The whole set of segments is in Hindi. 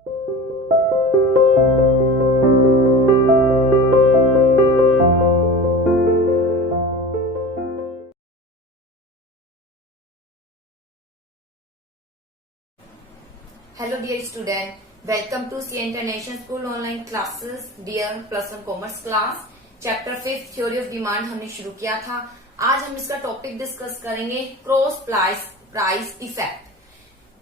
Hello dear student, welcome to CA International School online classes. Dear plus one commerce class, chapter 5 theory of demand हमने शुरू किया था. आज हम इसका टॉपिक डिस्कस करेंगे cross price effect.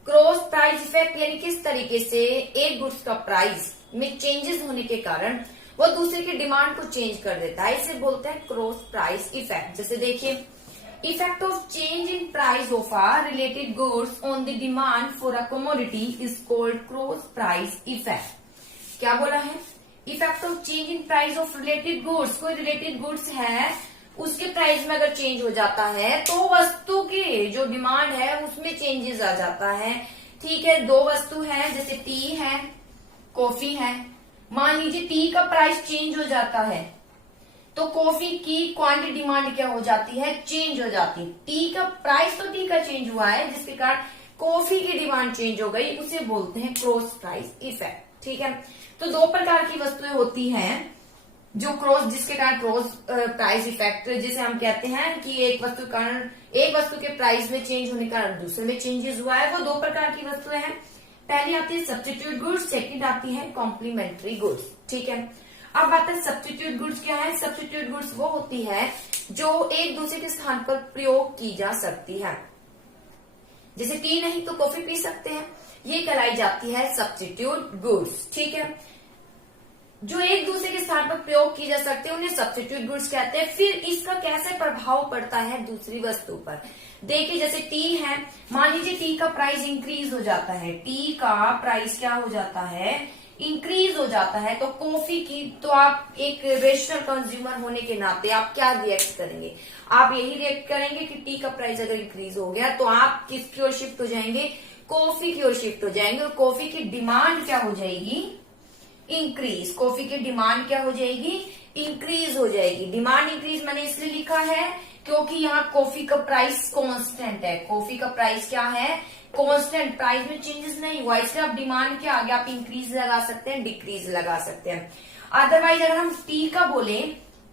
Cross price effect यानी किस तरीके से एक गुड्स का प्राइस में चेंजेस होने के कारण वो दूसरे की डिमांड को चेंज कर देता है. इसे बोलते हैं क्रॉस प्राइस इफेक्ट. जैसे देखिए, effect of change in price of a related goods on the demand for a commodity is called cross price effect. क्या बोला है? Effect of change in price of related goods. कोई related goods है, उसके प्राइस में अगर चेंज हो जाता है तो वस्तु की जो डिमांड है उसमें चेंजेस आ जाता है. ठीक है, दो वस्तु है, जैसे टी है, कॉफी है. मान लीजिए टी का प्राइस चेंज हो जाता है तो कॉफी की क्वांटिटी डिमांड क्या हो जाती है? चेंज हो जाती है. टी का प्राइस तो टी का चेंज हुआ है जिसके कारण कॉफी की डिमांड चेंज हो गई, उसे बोलते हैं क्रॉस प्राइस इफेक्ट. ठीक है, तो दो प्रकार की वस्तुएं होती हैं जो जिसके कारण क्रॉस प्राइस इफेक्ट, जिसे हम कहते हैं कि एक वस्तु के प्राइस में चेंज होने के कारण दूसरे में चेंजेस हुआ है. वो दो प्रकार की वस्तुएं हैं. पहली आती है सब्स्टिट्यूट गुड्स, सेकंड आती है कॉम्प्लीमेंट्री गुड्स. ठीक है, अब बात है सब्स्टिट्यूट गुड्स क्या है. सब्स्टिट्यूट गुड्स वो होती है जो एक दूसरे के स्थान पर प्रयोग की जा सकती है. जैसे टी नहीं तो कॉफी पी सकते हैं, ये कहलाई जाती है सब्स्टिट्यूट गुड्स. ठीक है, जो एक दूसरे के स्थान पर प्रयोग की जा सकते हैं उन्हें सब्स्टिट्यूट गुड्स कहते हैं. फिर इसका कैसे प्रभाव पड़ता है दूसरी वस्तु पर. देखिए, जैसे टी है, मान लीजिए टी का प्राइस इंक्रीज हो जाता है. टी का प्राइस क्या हो जाता है? इंक्रीज हो जाता है. तो कॉफी की, तो आप एक रेशनल कंज्यूमर होने के नाते आप क्या रिएक्ट करेंगे? आप यही रिएक्ट करेंगे कि टी का प्राइस अगर इंक्रीज हो गया तो आप किसकी ओर शिफ्ट हो जाएंगे? कॉफी की ओर शिफ्ट हो जाएंगे. और कॉफी की डिमांड क्या हो जाएगी? इंक्रीज. कॉफी की डिमांड क्या हो जाएगी? इंक्रीज हो जाएगी. डिमांड इंक्रीज मैंने इसलिए लिखा है क्योंकि यहाँ कॉफी का प्राइस कांस्टेंट है. कॉफी का प्राइस क्या है? कांस्टेंट. प्राइस में चेंजेस नहीं हुआ, इसलिए आप डिमांड के आगे आप इंक्रीज लगा सकते हैं, डिक्रीज लगा सकते हैं. अदरवाइज अगर हम टी का बोले,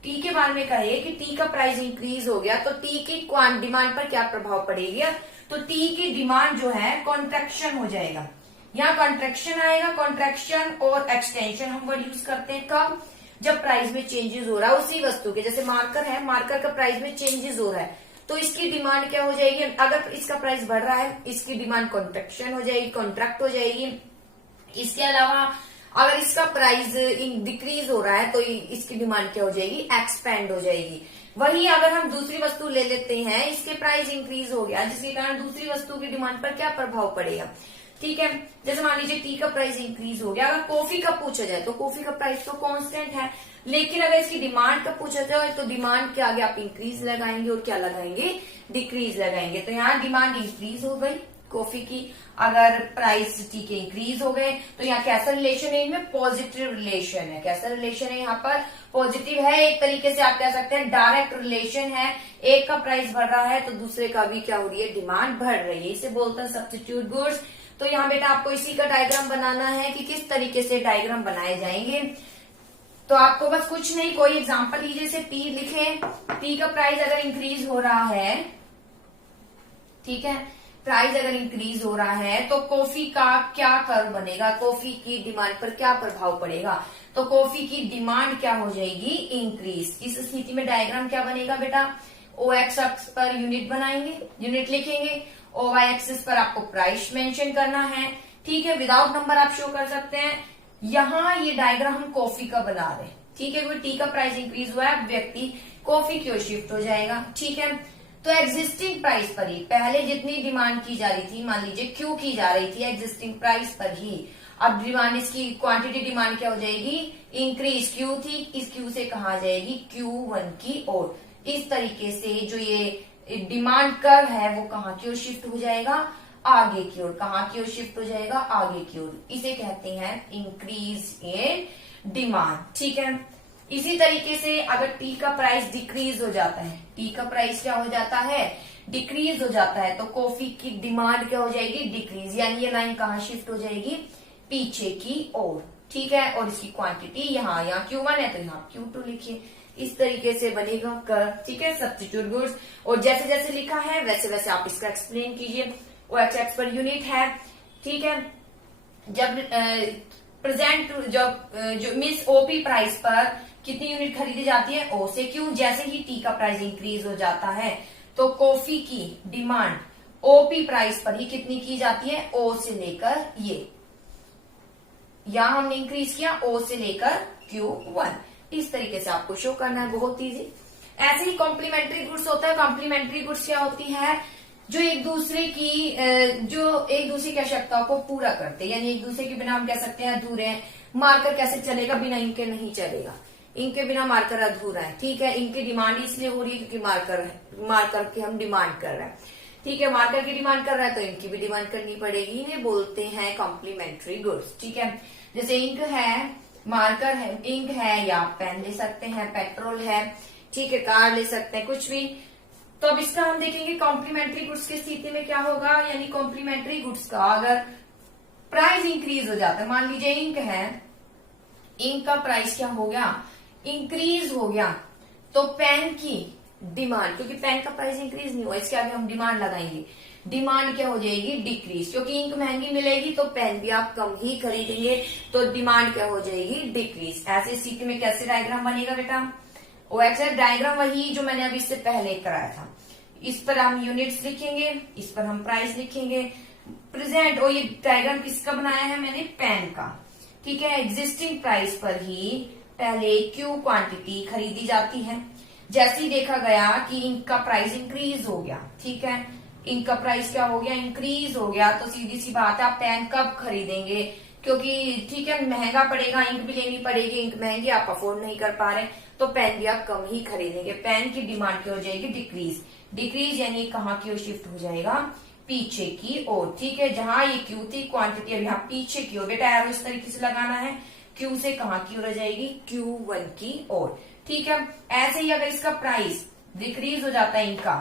टी के बारे में कहे कि टी का प्राइस इंक्रीज हो गया तो टी की डिमांड पर क्या प्रभाव पड़ेगा? तो टी की डिमांड जो है कॉन्ट्रैक्शन हो जाएगा. यहाँ कॉन्ट्रैक्शन आएगा. कॉन्ट्रैक्शन और एक्सटेंशन हम वर्ड यूज करते हैं कब? जब प्राइस में चेंजेस हो रहा है उसी वस्तु के. जैसे मार्कर है, मार्कर का प्राइस में चेंजेस हो रहा है तो इसकी डिमांड क्या हो जाएगी? अगर इसका प्राइस बढ़ रहा है इसकी डिमांड कॉन्ट्रैक्शन हो जाएगी, कॉन्ट्रैक्ट हो जाएगी. इसके अलावा अगर इसका प्राइस डिक्रीज हो रहा है तो इसकी डिमांड क्या हो जाएगी? एक्सपेंड हो जाएगी. वहीं अगर हम दूसरी वस्तु ले लेते हैं, इसके प्राइस इंक्रीज हो गया जिसके कारण दूसरी वस्तु की डिमांड पर क्या प्रभाव पड़ेगा? ठीक है, जैसे मान लीजिए टी का प्राइस इंक्रीज हो गया. अगर कॉफी का पूछा जाए तो कॉफी का प्राइस तो कांस्टेंट है, लेकिन अगर इसकी डिमांड का पूछा जाए तो डिमांड के आगे आप इंक्रीज लगाएंगे और क्या लगाएंगे? डिक्रीज लगाएंगे. तो यहाँ डिमांड इंक्रीज हो गई कॉफी की, अगर प्राइस टी के इंक्रीज हो गए तो यहाँ कैसा रिलेशन है? इनमें पॉजिटिव रिलेशन है. कैसा रिलेशन है? यहाँ पर पॉजिटिव है. एक तरीके से आप कह सकते हैं डायरेक्ट रिलेशन है. एक का प्राइस बढ़ रहा है तो दूसरे का भी क्या हो रही है? डिमांड बढ़ रही है. इसे बोलते हैं सब्स्टिट्यूट गुड्स. तो यहाँ बेटा आपको इसी का डायग्राम बनाना है कि किस तरीके से डायग्राम बनाए जाएंगे. तो आपको बस कुछ नहीं, कोई एग्जांपल लीजिए. जैसे टी लिखे, टी का प्राइस अगर इंक्रीज हो रहा है, ठीक है, प्राइस अगर इंक्रीज हो रहा है तो कॉफी का क्या कर्व बनेगा? कॉफी की डिमांड पर क्या प्रभाव पड़ेगा? तो कॉफी की डिमांड क्या हो जाएगी? इंक्रीज. इस स्थिति में डायग्राम क्या बनेगा बेटा? ओ एक्स अक्ष पर यूनिट बनाएंगे, यूनिट लिखेंगे. ओ वाई एक्सिस पर आपको प्राइस मेंशन करना है. ठीक है, विदाउट नंबर आप शो कर सकते हैं. यहाँ ये डायग्राम हम कॉफी का बना रहे हैं. ठीक है, कोई टी का प्राइस इंक्रीज हुआ है, व्यक्ति कॉफी की ओर शिफ्ट हो जाएगा. ठीक है, तो एग्जिस्टिंग प्राइस पर ही पहले जितनी डिमांड की जा रही थी, मान लीजिए क्यू की जा रही थी एग्जिस्टिंग प्राइस पर ही, अब डिमांड, इसकी क्वांटिटी डिमांड क्या हो जाएगी? इंक्रीज. क्यू थी, इस क्यू से कहा जाएगी Q1 की ओर. इस तरीके से जो ये डिमांड कर्व है वो कहाँ की ओर शिफ्ट हो जाएगा? आगे की ओर. कहाँ की ओर शिफ्ट हो जाएगा? आगे की ओर. इसे कहते हैं इंक्रीज इन डिमांड. ठीक है, इसी तरीके से अगर टी का प्राइस डिक्रीज हो जाता है, टी का प्राइस क्या हो जाता है? डिक्रीज हो जाता है, तो कॉफी की डिमांड क्या हो जाएगी? डिक्रीज. यानी ये लाइन कहाँ शिफ्ट हो जाएगी? पीछे की ओर, ठीक है। और इसकी क्वांटिटी यहाँ Q1 है तो यहाँ Q2 लिखिए। इस तरीके से बनेगा कर, ठीक है, सब्स्टिट्यूट गुड्स। और जैसे जैसे लिखा है वैसे वैसे आप इसका एक्सप्लेन कीजिए। OHX पर यूनिट है, ठीक है। जब प्रेजेंट जो मीन्स ओपी प्राइस पर कितनी यूनिट खरीदी जाती है, O से Q। जैसे ही टी का प्राइस इंक्रीज हो जाता है तो कॉफी की डिमांड ओपी प्राइस पर ही कितनी की जाती है, O से लेकर ये, यहां हमने इंक्रीज किया O से लेकर Q1। इस तरीके से आपको शो करना है, बहुत इजी। ऐसे ही कॉम्प्लीमेंट्री गुड्स होता है। कॉम्प्लीमेंट्री गुड्स क्या होती है, जो एक दूसरे की आवश्यकताओं को पूरा करते हैं, यानी एक दूसरे के बिना हम कह सकते हैं अधूरे हैं। मार्कर कैसे चलेगा, बिना इंक के नहीं चलेगा। इंक के बिना मार्कर अधूरा है, ठीक है। इनकी डिमांड इसलिए हो रही है क्योंकि मार्कर की हम डिमांड कर रहे हैं, ठीक है। मार्कर की डिमांड कर रहा है तो इनकी भी डिमांड करनी पड़ेगी। इन्हें बोलते हैं कॉम्प्लीमेंट्री गुड्स, ठीक है। जैसे इंक है, मार्कर है, इंक है या पेन ले सकते हैं, पेट्रोल है, ठीक है, कार ले सकते हैं, कुछ भी। तो अब इसका हम देखेंगे कॉम्प्लीमेंट्री गुड्स की स्थिति में क्या होगा, यानी कॉम्प्लीमेंट्री गुड्स का अगर प्राइस इंक्रीज हो जाता है, मान लीजिए इंक है, इंक का प्राइस क्या हो गया, इंक्रीज हो गया, तो पेन की डिमांड, क्योंकि पेन का प्राइस इंक्रीज नहीं हुआ, इसके आगे हम डिमांड लगाएंगे, डिमांड क्या हो जाएगी, डिक्रीज। क्योंकि इंक महंगी मिलेगी तो पेन भी आप कम ही खरीदेंगे, तो डिमांड क्या हो जाएगी, डिक्रीज। ऐसे स्थिति में कैसे डायग्राम बनेगा बेटा, OHX डायग्राम वही जो मैंने अभी इससे पहले कराया था। इस पर हम यूनिट्स लिखेंगे, इस पर हम प्राइस लिखेंगे, प्रेजेंट। और ये डायग्राम किसका बनाया है मैंने, पेन का, ठीक है। एग्जिस्टिंग प्राइस पर ही पहले Q क्वांटिटी खरीदी जाती है। जैसे ही देखा गया कि इंक का प्राइस इंक्रीज हो गया, ठीक है, इंक का प्राइस क्या हो गया, इंक्रीज हो गया, तो सीधी सी बात है आप पेन कब खरीदेंगे, क्योंकि ठीक है महंगा पड़ेगा, इंक भी लेनी पड़ेगी, इंक महंगी, आप अफोर्ड नहीं कर पा रहे, तो पेन भी आप कम ही खरीदेंगे। पेन की डिमांड क्या हो जाएगी, डिक्रीज। डिक्रीज यानी कहाँ की ओर शिफ्ट हो जाएगा, पीछे की ओर, ठीक है। जहां ये Q थी क्वांटिटी, अब यहाँ पीछे की ओर, बेटा एरो इस तरीके से लगाना है, Q से कहाँ की ओर हो जाएगी, Q1 की ओर, ठीक है। ऐसे ही अगर इसका प्राइस डिक्रीज हो जाता है इनका,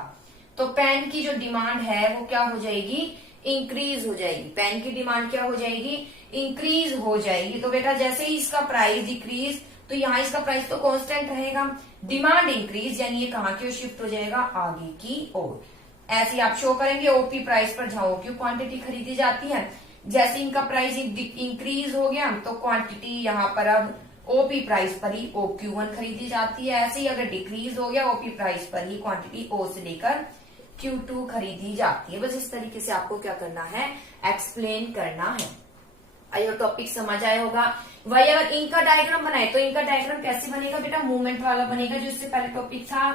तो पेन की जो डिमांड है वो क्या हो जाएगी, इंक्रीज हो जाएगी। पेन की डिमांड क्या हो जाएगी, इंक्रीज हो जाएगी। तो बेटा जैसे ही इसका प्राइस डिक्रीज, तो यहाँ इसका प्राइस तो कांस्टेंट रहेगा, डिमांड इंक्रीज, यानी ये कहाँ की ओर शिफ्ट हो जाएगा, आगे की ओर। ऐसे आप शो करेंगे ओपी प्राइस पर जहां OQ क्वांटिटी खरीदी जाती है, जैसे इनका प्राइस इंक्रीज हो गया तो क्वांटिटी यहाँ पर अब ओपी प्राइस पर ही OQ1 खरीदी जाती है। ऐसे ही अगर डिक्रीज हो गया ओपी प्राइस पर ही क्वांटिटी O से लेकर Q2 खरीदी जाती है। बस इस तरीके से आपको क्या करना है, एक्सप्लेन करना है। आई होप टॉपिक समझ आया होगा। वही अगर इनका डायग्राम बनाए तो इनका डायग्राम कैसे बनेगा बेटा, मूवमेंट वाला बनेगा, जो इससे पहले टॉपिक था,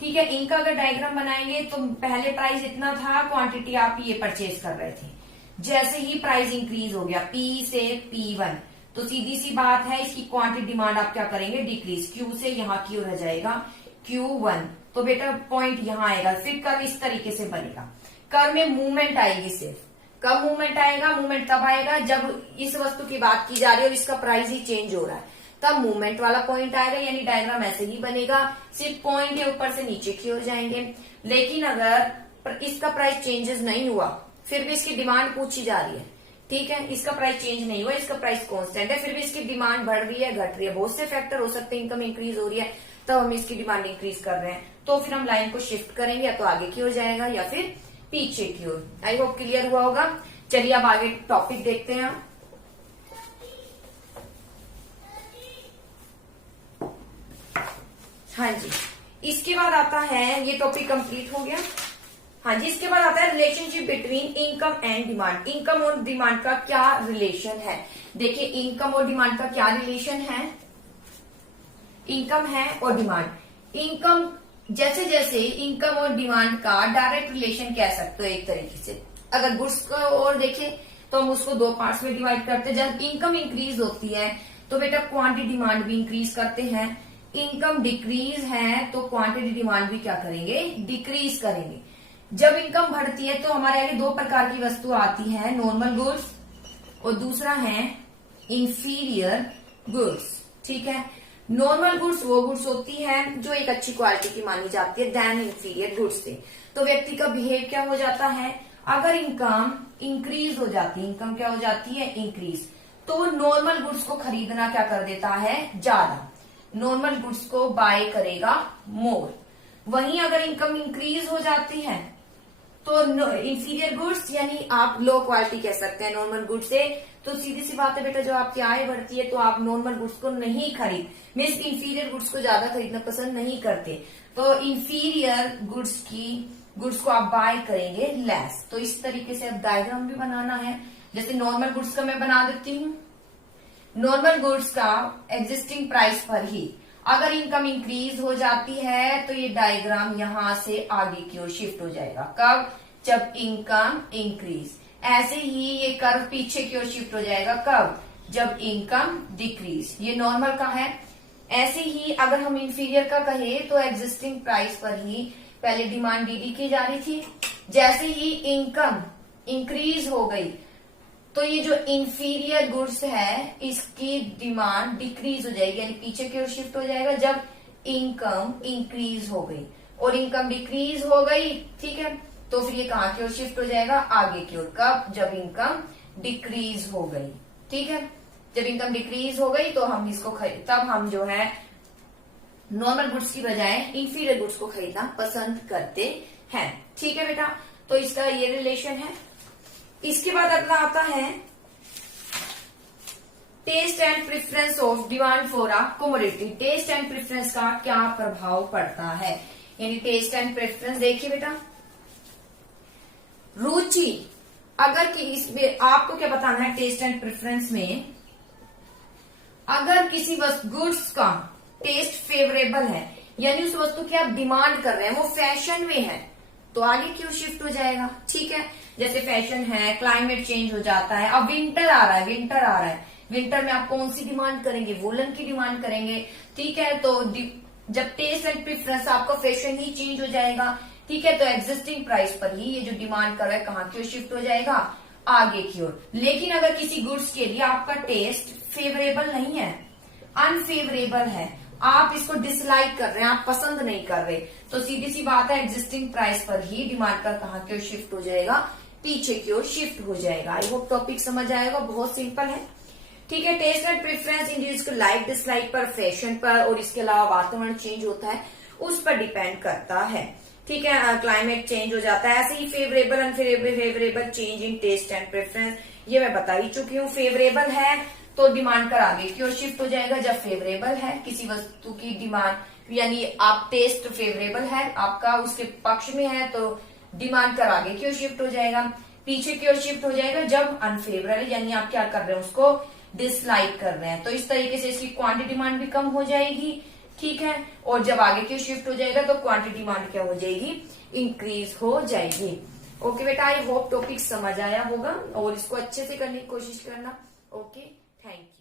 ठीक है। इनका अगर डायग्राम बनाएंगे तो पहले प्राइस इतना था, क्वांटिटी आप ये परचेज कर रहे थे, जैसे ही प्राइस इंक्रीज हो गया P से P1, तो सीधी सी बात है इसकी क्वांटिटी डिमांड आप क्या करेंगे, डिक्रीज। Q से यहाँ की ओर रह जाएगा Q1, तो बेटा पॉइंट यहाँ आएगा। फिर कर्व इस तरीके से बनेगा, कर्व में मूवमेंट आएगी सिर्फ। कब मूवमेंट आएगा, मूवमेंट तब आएगा जब इस वस्तु की बात की जा रही है और इसका प्राइस ही चेंज हो रहा है, तब मूवमेंट वाला पॉइंट आएगा। यानी डायग्राम ऐसे ही बनेगा, सिर्फ पॉइंट के ऊपर से नीचे की ओर जाएंगे। लेकिन अगर इसका प्राइस चेंजेस नहीं हुआ, फिर भी इसकी डिमांड पूछी जा रही है, ठीक है, इसका प्राइस चेंज नहीं हुआ, इसका प्राइस कांस्टेंट है, फिर भी इसकी डिमांड बढ़ रही है, घट रही है, बहुत से फैक्टर हो सकते हैं, इनकम इंक्रीज हो रही है, तब हम इसकी डिमांड इंक्रीज कर रहे हैं, तो फिर हम लाइन को शिफ्ट करेंगे, या तो आगे की ओर जाएगा या फिर पीछे की ओर। आई होप क्लियर हुआ होगा। चलिए अब आगे टॉपिक देखते हैं हम। हाँ जी, इसके बाद आता है, ये टॉपिक कंप्लीट हो गया। हाँ जी, इसके बाद आता है relationship between income and demand. Income और डिमांड का क्या रिलेशन है, देखिए इनकम और डिमांड का क्या रिलेशन है, इनकम है और डिमांड। इनकम, जैसे जैसे इनकम और डिमांड का डायरेक्ट रिलेशन कह सकते हो एक तरीके से। अगर गुड्स को और देखें तो हम उसको दो पार्ट्स में डिवाइड करते हैं। जब इनकम इंक्रीज होती है तो बेटा क्वांटिटी डिमांड भी इंक्रीज करते हैं। इनकम डिक्रीज है तो क्वांटिटी डिमांड भी क्या करेंगे, डिक्रीज करेंगे। जब इनकम बढ़ती है तो हमारे आगे दो प्रकार की वस्तु आती है, नॉर्मल गुड्स और दूसरा है इंफीरियर गुड्स, ठीक है। नॉर्मल गुड्स वो गुड्स होती है जो एक अच्छी क्वालिटी की मानी जाती है देन इंफीरियर गुड्स से। तो व्यक्ति का बिहेव क्या हो जाता है, अगर इनकम इंक्रीज हो जाती है, इनकम क्या हो जाती है, इंक्रीज, तो नॉर्मल गुड्स को खरीदना क्या कर देता है, ज्यादा, नॉर्मल गुड्स को बाय करेगा मोर। वहीं अगर इनकम इंक्रीज हो जाती है तो इंफीरियर गुड्स, यानी आप लो क्वालिटी कह सकते हैं नॉर्मल गुड्स से, तो सीधी सी बात है बेटा, जो आपकी आय बढ़ती है तो आप नॉर्मल गुड्स को नहीं खरीद, मीन्स इंफीरियर गुड्स को ज्यादा खरीदना पसंद नहीं करते, तो इंफीरियर गुड्स को आप बाय करेंगे लेस। तो इस तरीके से अब डायग्राम भी बनाना है। जैसे नॉर्मल गुड्स का मैं बना देती हूँ। नॉर्मल गुड्स का एग्जिस्टिंग प्राइस पर ही अगर इनकम इंक्रीज हो जाती है तो ये डायग्राम यहां से आगे की ओर शिफ्ट हो जाएगा। कब, जब इनकम इंक्रीज। ऐसे ही ये कर्व पीछे की ओर शिफ्ट हो जाएगा। कब, जब इनकम डिक्रीज। ये नॉर्मल का है। ऐसे ही अगर हम इंफीरियर का कहे तो एग्जिस्टिंग प्राइस पर ही पहले डिमांड डीडी की जा रही थी, जैसे ही इनकम इंक्रीज हो गई तो ये जो इंफीरियर गुड्स है इसकी डिमांड डिक्रीज हो जाएगी, यानी पीछे की ओर शिफ्ट हो जाएगा जब इनकम इंक्रीज हो गई। और इनकम डिक्रीज हो गई, ठीक है, तो फिर ये कहां की ओर शिफ्ट हो जाएगा, आगे की ओर। कब, जब इनकम डिक्रीज हो गई। ठीक है, जब इनकम डिक्रीज हो गई तो हम इसको तब हम जो है नॉर्मल गुड्स की बजाय इंफीरियर गुड्स को खरीदना पसंद करते हैं। ठीक है बेटा, तो इसका ये रिलेशन है। इसके बाद अगला आता है taste and preference of demand for a commodity. Taste and preference का क्या प्रभाव पड़ता है, यानी टेस्ट एंड प्रेफरेंस देखिए बेटा, रुचि। अगर कि इसमें आपको क्या बताना है, टेस्ट एंड प्रेफरेंस में अगर किसी गुड्स का टेस्ट फेवरेबल है, यानी उस वस्तु की आप डिमांड कर रहे हैं, वो फैशन में है, तो आगे क्यों शिफ्ट हो जाएगा। ठीक है, जैसे फैशन है, क्लाइमेट चेंज हो जाता है, अब विंटर आ रहा है, विंटर में आप कौन सी डिमांड करेंगे, वुलन की डिमांड करेंगे। ठीक है, तो जब टेस्ट एंड प्रेफरेंस आपका फैशन ही चेंज हो जाएगा, ठीक है, तो एग्जिस्टिंग प्राइस पर ही ये जो डिमांड कर रहा है कहाँ की ओर शिफ्ट हो जाएगा, आगे की ओर। लेकिन अगर किसी गुड्स के लिए आपका टेस्ट फेवरेबल नहीं है, अनफेवरेबल है, आप इसको डिसलाइक कर रहे हैं, आप पसंद नहीं कर रहे, तो सीधी सी बात है एग्जिस्टिंग प्राइस पर ही डिमांड का कहाँ की ओर शिफ्ट हो जाएगा, पीछे की ओर शिफ्ट हो जाएगा। आई होप टॉपिक समझ आएगा, बहुत सिंपल है। ठीक है, टेस्ट एंड प्रेफरेंस इंडिविजुअल को लाइक डिसलाइक पर, फैशन पर और इसके अलावा वातावरण चेंज होता है उस पर डिपेंड करता है। ठीक है, क्लाइमेट चेंज हो जाता है। ऐसे ही favourable unfavourable change in taste and preference, ये मैं बता ही चुकी हूँ। फेवरेबल है तो डिमांड कर आगे की ओर शिफ्ट हो जाएगा, जब फेवरेबल है किसी वस्तु की डिमांड, यानी आप टेस्ट फेवरेबल है आपका, उसके पक्ष में है, तो डिमांड कर आगे की ओर शिफ्ट हो जाएगा, पीछे की ओर शिफ्ट हो जाएगा जब अनफेवरेबल है, यानी आप क्या कर रहे हैं, उसको डिसलाइक कर रहे हैं। तो इस तरीके से इसकी क्वांटिटी डिमांड भी कम हो जाएगी। ठीक है, और जब आगे की ओर शिफ्ट हो जाएगा तो क्वांटिटी डिमांड क्या हो जाएगी, इंक्रीज हो जाएगी। ओके बेटा, आई होप टॉपिक समझ आया होगा और इसको अच्छे से करने की कोशिश करना। Okay, thank you.